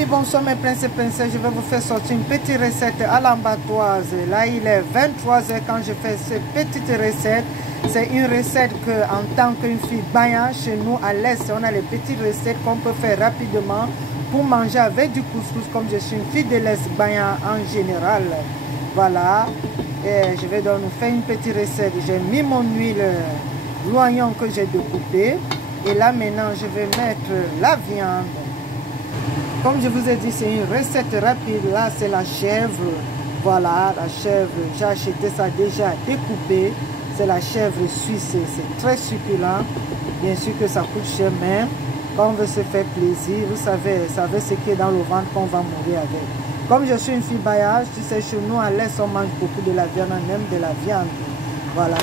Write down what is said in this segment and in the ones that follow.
Oui, bonsoir mes princes et princesses, je vais vous faire sortir une petite recette à l'ambatoise. Là, il est 23h quand je fais cette petite recette. C'est une recette que, en tant qu'une fille baya, chez nous à l'Est, on a les petites recettes qu'on peut faire rapidement pour manger avec du couscous, comme je suis une fille de l'Est baya en général. Voilà, et je vais donc nous faire une petite recette. J'ai mis mon huile, l'oignon que j'ai découpé. Et là, maintenant, je vais mettre la viande. Comme je vous ai dit, c'est une recette rapide. Là, c'est la chèvre. Voilà, la chèvre. J'ai acheté ça déjà découpé. C'est la chèvre suisse. C'est très succulent. Bien sûr que ça coûte cher, mais quand on veut se faire plaisir, vous savez ce qui est dans le ventre qu'on va mourir avec. Comme je suis une fille baillage, tu sais, chez nous, à l'Est, on mange beaucoup de la viande. On aime de la viande. Voilà.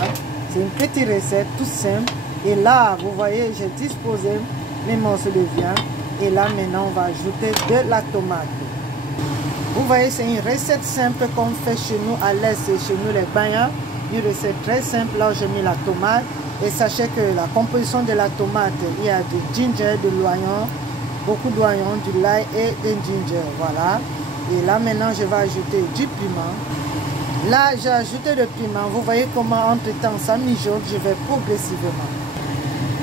C'est une petite recette, tout simple. Et là, vous voyez, j'ai disposé mes morceaux de viande. Et là, maintenant, on va ajouter de la tomate. Vous voyez, c'est une recette simple qu'on fait chez nous à l'Est et chez nous les Bayans. Une recette très simple. Là, j'ai mis la tomate. Et sachez que la composition de la tomate, il y a du ginger, de l'oignon, beaucoup d'oignons, du l'ail et du ginger. Voilà. Et là, maintenant, je vais ajouter du piment. Là, j'ai ajouté le piment. Vous voyez comment, entre-temps, ça mijote. Je vais progressivement.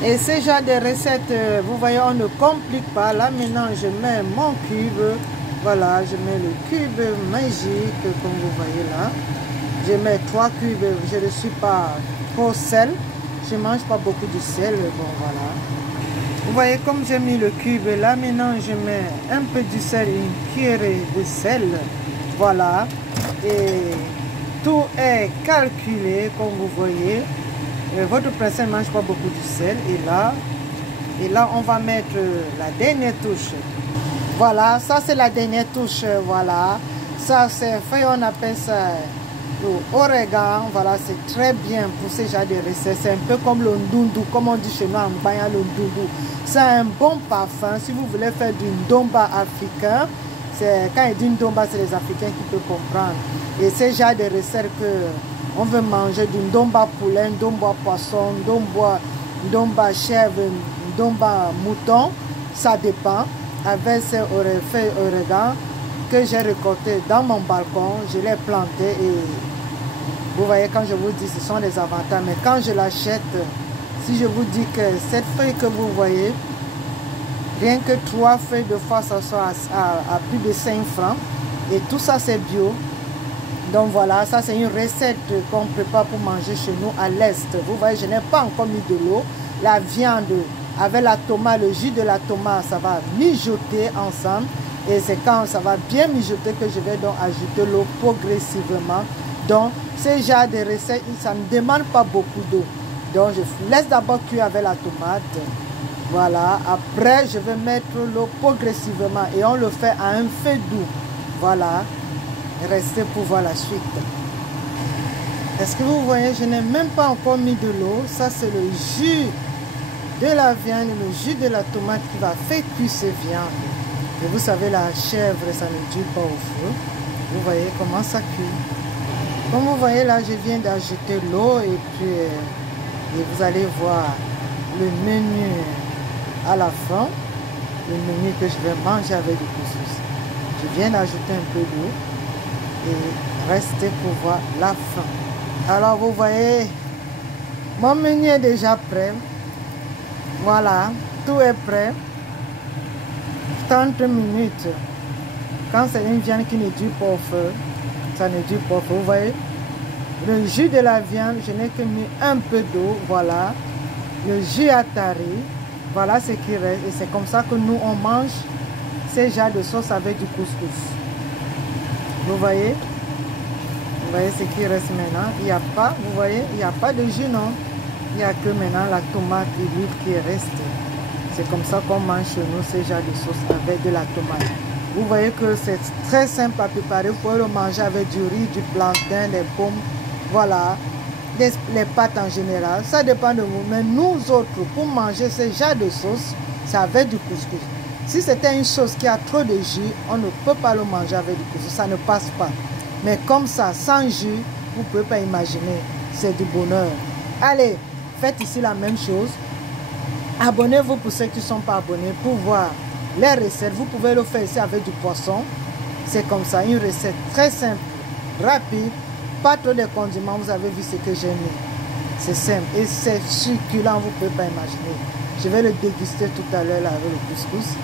Et ce genre de recettes, vous voyez, on ne complique pas. Là, maintenant, je mets mon cube. Voilà, je mets le cube magique, comme vous voyez là. Je mets 3 cubes. Je ne suis pas trop sel. Je ne mange pas beaucoup de sel. Bon, voilà. Vous voyez, comme j'ai mis le cube, là, maintenant, je mets un peu du sel, une cuillerée de sel. Voilà. Et tout est calculé, comme vous voyez. Votre princesse ne mange pas beaucoup de sel. Et là, on va mettre la dernière touche. Voilà, ça c'est la dernière touche. Voilà, ça c'est fait, on appelle ça l'origan. Voilà, c'est très bien pour ce genre de recettes. C'est un peu comme le ndundu, comme on dit chez nous en Baya, le ndundu. C'est un bon parfum. Si vous voulez faire du ndomba africain, quand il dit ndomba, c'est les Africains qui peuvent comprendre. Et ce genre de recettes que on veut manger du ndomba poulet, ndomba poisson, ndomba chèvre, ndomba mouton, ça dépend. Avec ces feuilles origan que j'ai récoltées dans mon balcon, je les planté et vous voyez, quand je vous dis, ce sont des avantages. Mais quand je l'achète, si je vous dis que cette feuille que vous voyez, rien que 3 feuilles de fois, ça soit à plus de 5 francs. Et tout ça, c'est bio. Donc voilà, ça c'est une recette qu'on prépare pour manger chez nous à l'Est. Vous voyez, je n'ai pas encore mis de l'eau. La viande avec la tomate, le jus de la tomate, ça va mijoter ensemble. Et c'est quand ça va bien mijoter que je vais donc ajouter l'eau progressivement. Donc, ce genre de recette, ça ne demande pas beaucoup d'eau. Donc, je laisse d'abord cuire avec la tomate. Voilà, après je vais mettre l'eau progressivement et on le fait à un feu doux. Voilà. Restez pour voir la suite. Est-ce que vous voyez, je n'ai même pas encore mis de l'eau. Ça c'est le jus de la viande, le jus de la tomate qui va faire cuire ces viandes. Et vous savez, la chèvre, ça ne dure pas au feu. Vous voyez comment ça cuit. Comme vous voyez là, je viens d'ajouter l'eau et puis vous allez voir le menu à la fin. Le menu que je vais manger avec du couscous. Je viens d'ajouter un peu d'eau. Et restez pour voir la fin. Alors vous voyez, mon menu est déjà prêt. Voilà, tout est prêt. 30 minutes. Quand c'est une viande qui ne dure pas au feu, ça ne dure pas au feu. Vous voyez, le jus de la viande, je n'ai que mis un peu d'eau. Voilà, le jus atari. Voilà ce qui reste. Et c'est comme ça que nous, on mange ces genres de sauce avec du couscous. Vous voyez ce qui reste maintenant. Il n'y a pas, vous voyez, il n'y a pas de jus, non. Il n'y a que maintenant la tomate et l'huile qui reste. C'est comme ça qu'on mange chez nous ce genre de sauce avec de la tomate. Vous voyez que c'est très simple à préparer. Vous pouvez le manger avec du riz, du plantain, des pommes. Voilà, les pâtes en général. Ça dépend de vous. Mais nous autres, pour manger ce genre de sauce, c'est avec du couscous. Si c'était une sauce qui a trop de jus, on ne peut pas le manger avec du couscous, ça ne passe pas. Mais comme ça, sans jus, vous ne pouvez pas imaginer, c'est du bonheur. Allez, faites ici la même chose. Abonnez-vous pour ceux qui ne sont pas abonnés pour voir les recettes. Vous pouvez le faire ici avec du poisson. C'est comme ça, une recette très simple, rapide, pas trop de condiments. Vous avez vu ce que j'ai mis. C'est simple et c'est succulent, vous ne pouvez pas imaginer. Je vais le déguster tout à l'heure avec le couscous.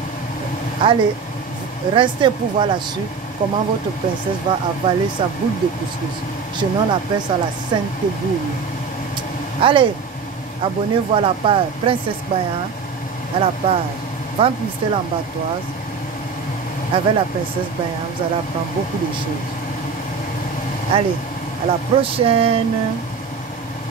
Allez, restez pour voir la suite, comment votre princesse va avaler sa boule de couscous. Chez nous, on appelle ça la sainte boule. Allez, abonnez-vous à la page Princesse Baya, à la page Vente Mystère Lambatoise. Avec la Princesse Baya, vous allez apprendre beaucoup de choses. Allez, à la prochaine.